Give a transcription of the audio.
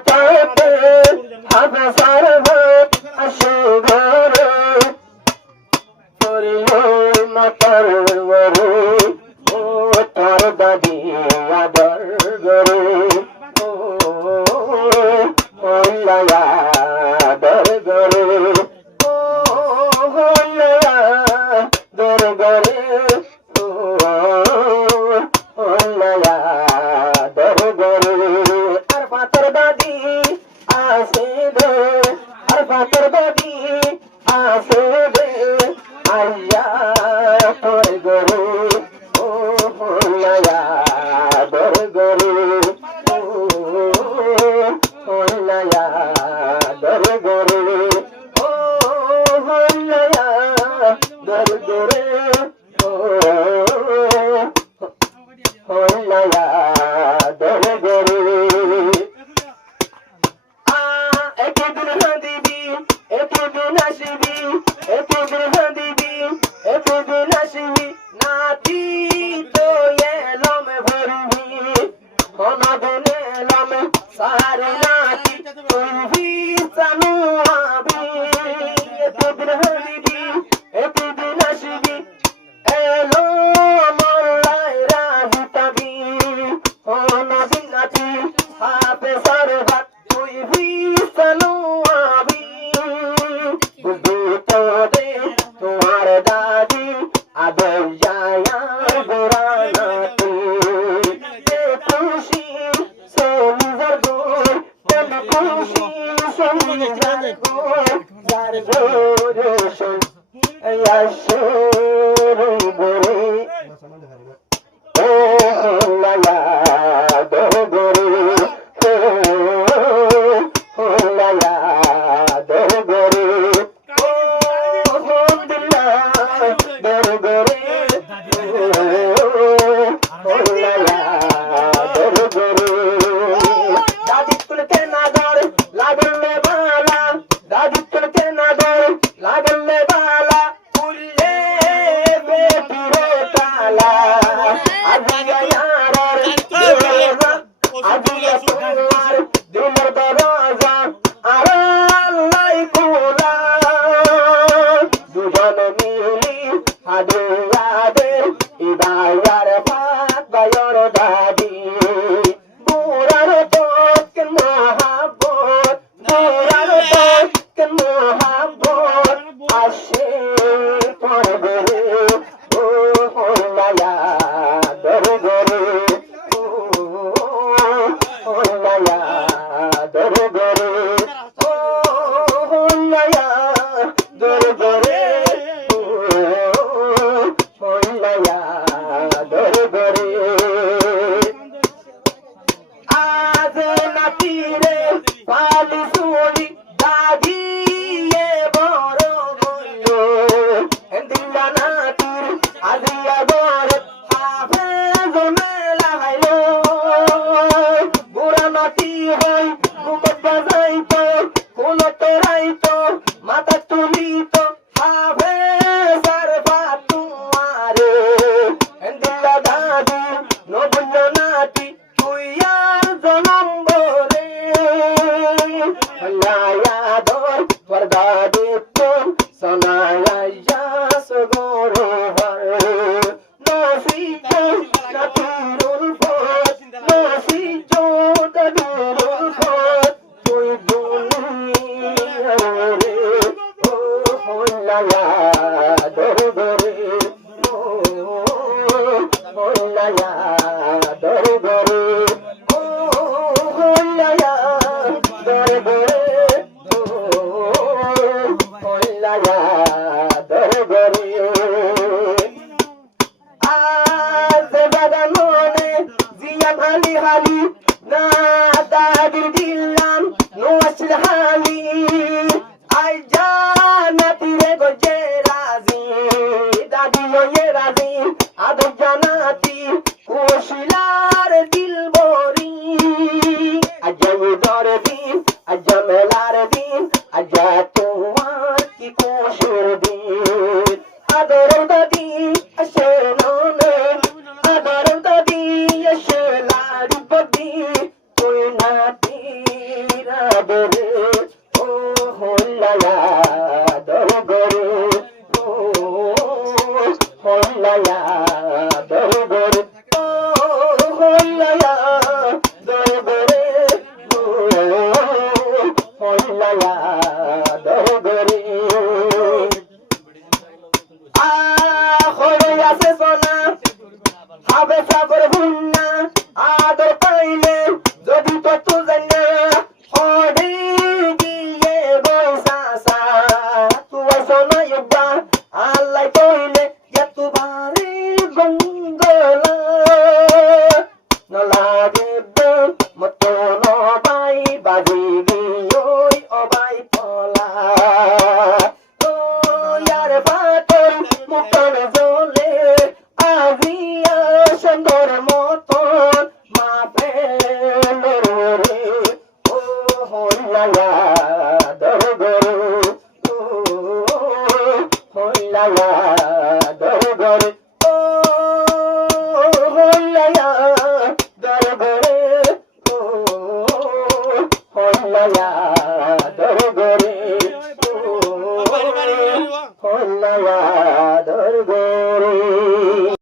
চাইতে হবে সারভাত আসে ঘরে তোরে মাতার ঘরে ও তোর দাদি আদর ঘরে ও হল্লায়া দর ঘরে ও হল্লায়া দর ঘরে ও হল্লায়া দর ঘরে আর পাতর দাদি আসে দে আর পাতর দাদি আসে দে আইয়া তোর ঘরে ও হল্লায়া দর ঘরে ও হল্লায়া দর ঘরে ও হল্লায়া দর ঘরে ও হল্লায়া দর ঘরে একদিন হাদিবি একদিন আসবি একদিন হাদিবি একদিন আসবি নাতি তো এলম ভরবি কোনদিন এলম সারি নাতি তুই জানু আবি একদিন হাদিবি একদিন আসবি এলো মোল্লাই রাজতাবি কোনদিন নাতি হাফে সারভাত তুই জানু আবি বুদ্ধি তো দে তোমার দাদি আদর জায়া গোরানাতি তে খুশি সে নিজের গোর তেল খুশি সে নিজের গোর যার গোরে শোন ইয়াশোরে গোরে ও হল্লায়া দর গোরে ও হল্লায়া দর গোরে ও হল্লায়া দর গোরে ও হল্লায়া দর গোরে দাদি তুলতে না দর লাগলে বালা দাদি তুলতে না দর লাগলে বালা উল্লে বেটিরে তালা আজিয়া ইয়ার আজিয়া তোমার দিলের দরজা আর আল্লাহ খোলা দুজন মিলি হাদে আদে ইবায়ার পাক বায়র দাদি বুড়ার তোক মহাব্বত বুড়ার তোক মহাব্বত আসে তোর ঘরে ও হল্লায়া দর ঘরে ও হল্লায়া দর ঘরে ও হল্লায়া দর ঘরে ও হল্লায়া দর ঘরে আজ নাতিরে পালি শুনি দাদি এ বড় বলল দিলা নাতির আজিয়া গরে হাফেজ মেলা হাইলো বুড়া নাতি হই ঘুমত যাইতো কোনতে রাইতো মাথা তুলিতো হাফেজ আর বাতুয়ারে দিলা দাদি নবুল্য নাতি তুই আর জনম বলে হল্লায়া দর তোর দাদি তোর সোনায়া ইয়াস গোরে হর নসিব নাতিরুল ফত নসিব দাদুরুল ফত তুই দুনিয়ারে ও হল্লায়া দর ঘরে ও হল্লায়া দর ঘরে ও হল্লায়া দর ঘরে ও হল্লায়া দর ঘরে আজ বাবা মনে জিয়া ভালি হালি না দাদির দিলাম নোয়াছিল হালি আই জানাতিরে গজে রাজি দাদি ওয়ে রাজি আদর জানাতি কোশিলার দিল বরি আজম দর দিন আজমেলার দিন আজা তোমার কি কোশির দিন আদর দাদি আসে ননে আদর দাদি আসে লাড়ি বদি তুই নাতি দরে ও হল্লায়া দরগরে ও হল্লায়া দরগরে ও হল্লায়া দরগরে ও হল্লায়া দরগরে আখরে আছে সোনা হবে সাগর ভুন্না আদর পাইলে যদি তো তুই না হরে গিয়ে বসাসা তুই সোনা ইবা আল্লাহ কইলে এত ভারে গঙ্গলা ন লাগে বে মতো নবাই বাজিবি ওই অবাই পলা ও ইয়ার বাতর মুখন জ্বলে আজিয়া সুন্দর মতন মা পেল রে ও হল্লায়া দরগরে ও হল্লায়া